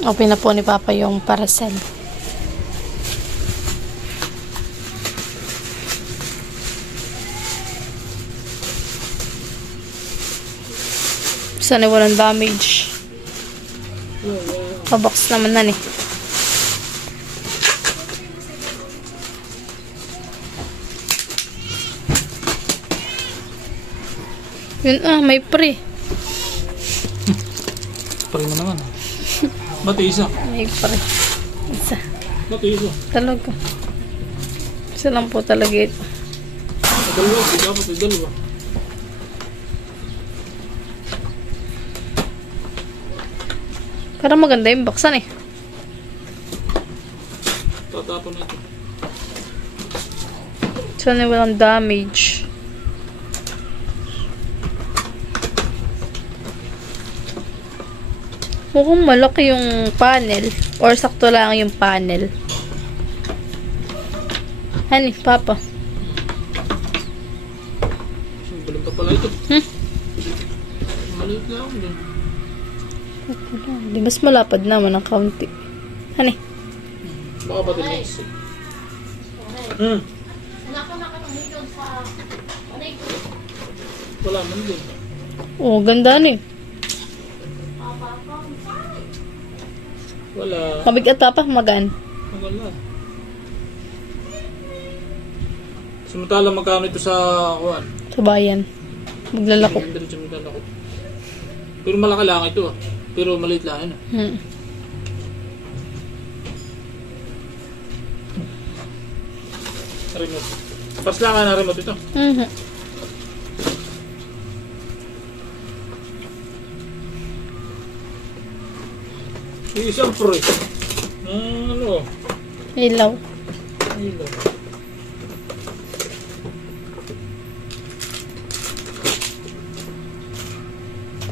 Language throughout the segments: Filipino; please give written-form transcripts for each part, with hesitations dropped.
Open na po ni Papa yung parcel. Sana walang damage. Pabox naman na ni. Yun may pre. Pre mo naman. Ba't isa? May pre. Isa. Ba't isa? Talaga. Isa lang po talaga ito. Dalawa, dapat yung dalawa. Parang maganda yung baksan eh. Tatapon ito. Sana walang damage. Mukhang malaki yung panel. Or sakto lang yung panel. Hani, Papa. Balang pa pala ito. Maliit lang ako din. Di mas malapad naman ang kaunti. Hani? Baka ba din next? Wala man din. Oh, ganda na eh. Wala. Mabigat pa, magaan. Wala. Samantala magkano ito sa kuwan? Sa bayan. Maglalako. Pero malaki lang ito ah. Pero maliit lang yun. Remote. Pas lang na remote ito. Isang pro. Ano? Ilaw. Ilaw.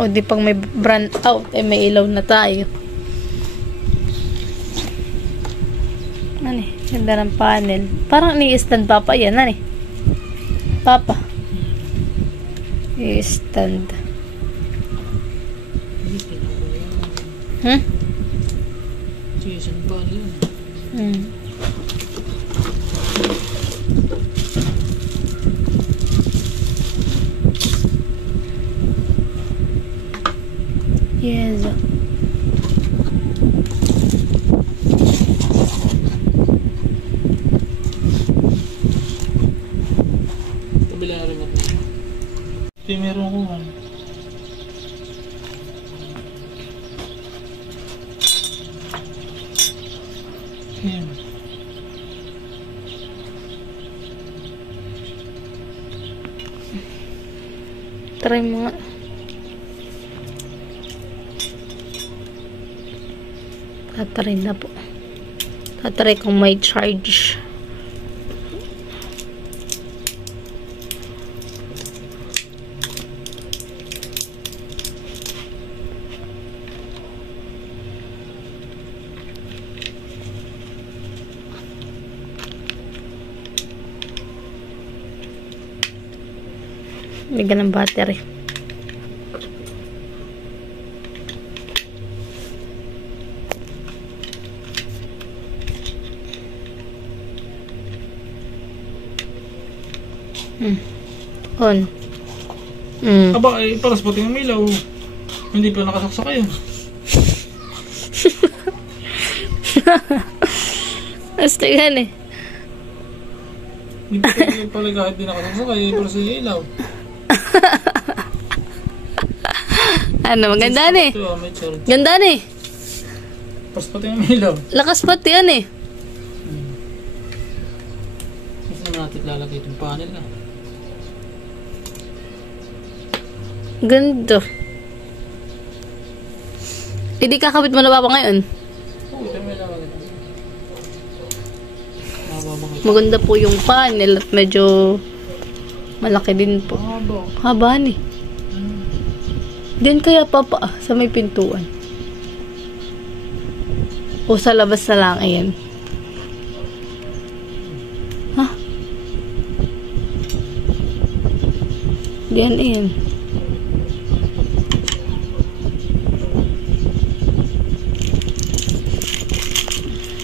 O di pag may brand out, may ilaw na tayo. Ano eh, ganda ng panel. Parang ni-stand Papa yan, ano eh. Papa. I-stand. Jason ba yan? Yes. Kabila na remote na. Ito yung meron ko. Ayan. Try mo nga. Tatry na po. Tatry kung may charge. Bigyan ng battery. On. Aba, paras pati ng ilaw. Hindi pa nakasaksak yun. Basta yan eh. Hindi pa pala kahit di nakasaksak pero sa ilaw. Ano, maganda na eh. Ganda na eh. Paras pati ng ilaw. Lakas pati yan eh. Kasi naman natin lalagay itong panel na. Ganda. Hindi kakabit mo na Papa ngayon? Oo, ito may lalagay. Maganda po yung panel at medyo malaki din po. Haba ni. Diyan kaya Papa sa may pintuan. O sa labas na lang, ayan. Ha? Diyan, ayan.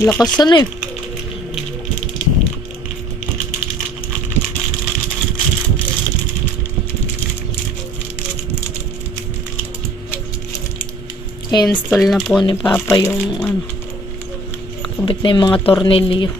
Lakas na eh. I-install na po ni Papa yung ano, kabit na yung mga tornilyo.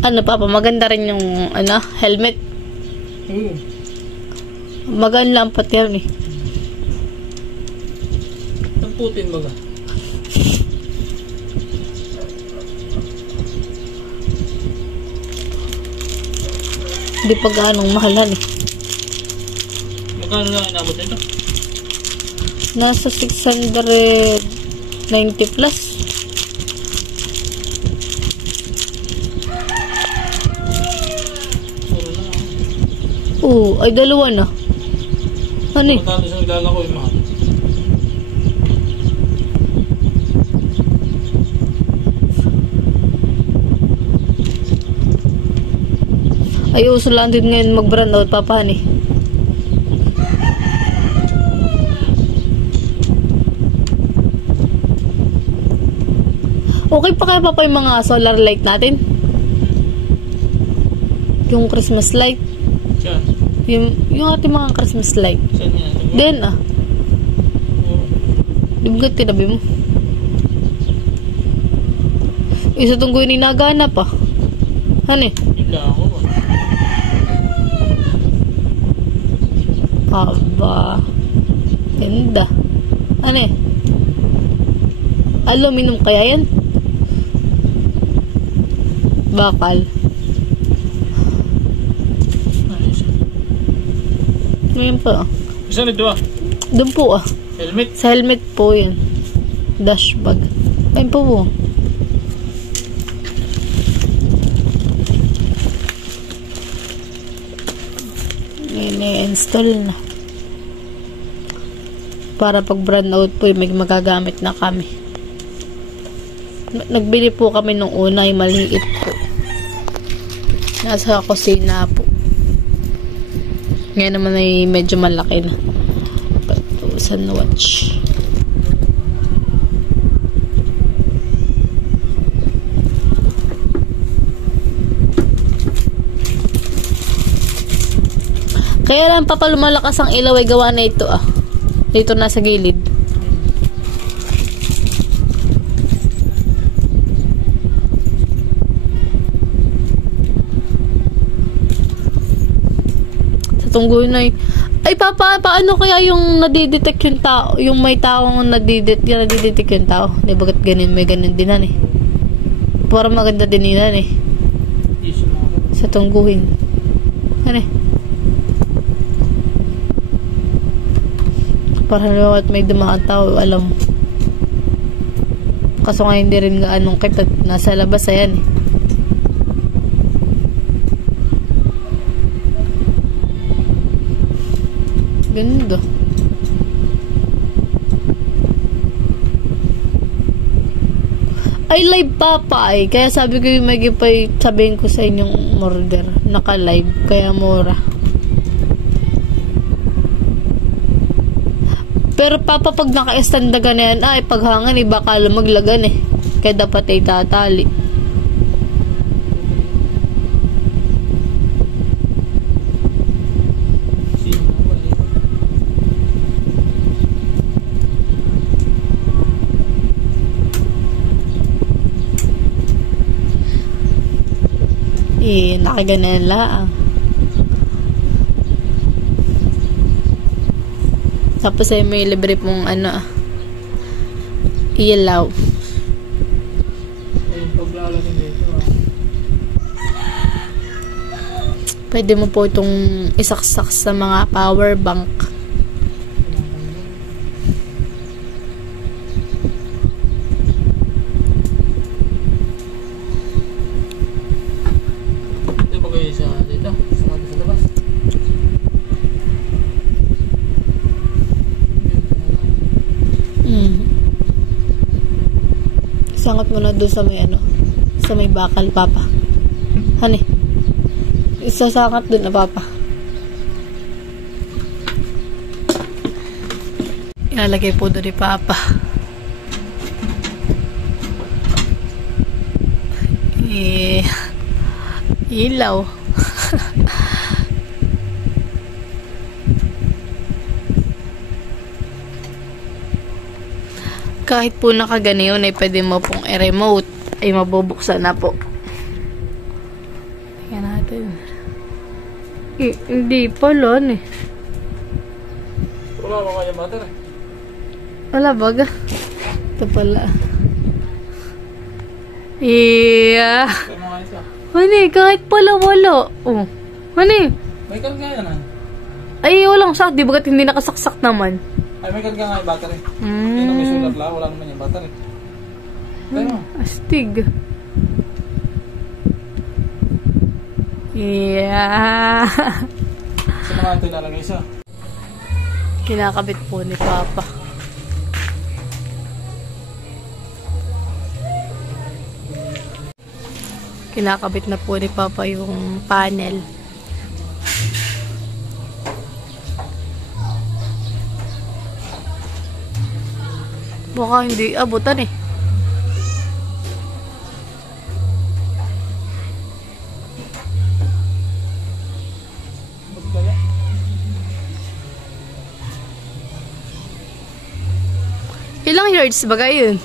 Ano Papa, maganda rin yung ano, helmet. Oo. Magaan lang pati yan eh. Ang Putin baga. Hindi pa gaanong mahalan eh. Magkano lang inabot nito? Nasa 690 plus. Puro na lang. Oo, ay dalawa na. Ano eh? Magkano isang ilala ko yung mahal? Ay uso lang din ngayon mag-brand out Papa eh. Okay pa kaya Papa yung mga solar light natin? Yung Christmas light. Saan? Yung ating mga Christmas light. Saan yan? Then Oo. di ba tinabi mo? Isa tunggu ini nagana pa. Ano eh? Ila ako. Aba. Ganda. Ano eh? Aluminum kaya yan? Bakal. Ayos. Ngayon pa. Isa nito ah. Doon po ah. Helmet. Sa helmet po yun. Dash bag. Ayun po po. Ini-install na. Para pag brand out po, may magagamit na kami. Nagbili po kami nung una, ay maliit po. Nasa kusina po. Ngayon naman ay medyo malaki na. Patusan watch. Kaya lang Papa, lumalakas ang ilaw ay gawa na ito ah. Dito nasa gilid. Sa tungguin na ay Papa, paano kaya yung nadidetect yung tao, yung may taong nadidetect yung tao? Di ba ganin, may ganun din eh. Para maganda din yun eh. Sa tungguin. Ano eh? Para at may dumaan tao, alam mo. Kaso nga hindi rin gaanong kita, nasa labas ayan eh. Ganda. Ay live Papa eh. Kaya sabi ko yung magipay, sabihin ko sa inyong order. Naka-live, kaya mura. Pero Papa, pag naka-estanda na yan, ay paghangan eh, baka maglagan eh. Kaya dapat ay tatali. Nakaganyan lang. Tapos ay may libre pong ano, ilaw. Pwede mo po itong isaksak sa mga power bank. Ito ba kayo sa dito? Sa labas? Sangat mo na doon sa may ano, sa may bakal Papa. Hani? Isasangat doon na Papa. Ilalagay po doon ni Papa. Ilaw. Kahit po nakaganayon ay pwede mo pong i-remote ay mabubuksan na po. Tingnan natin. Hindi pala eh. Wala mo kaya battery. Wala baga. Ito pala. Yeah. Kaya mo kaya isa. Honey, kahit pala wala. Oh. Honey. May karga yan ah. Ay, walang sak. Di bagat hindi nakasaksak naman. Ay, may karga nga yung battery. Yun na may solar lang. Wala naman yung battery. Kaya mo. Astig. Yeah. Sa mga natin nalagay isa. Kinakabit po ni Papa. Kinakabit na po ni Papa yung panel. Baka hindi abutan eh. Ba't kaya? Ilang yards ba yun?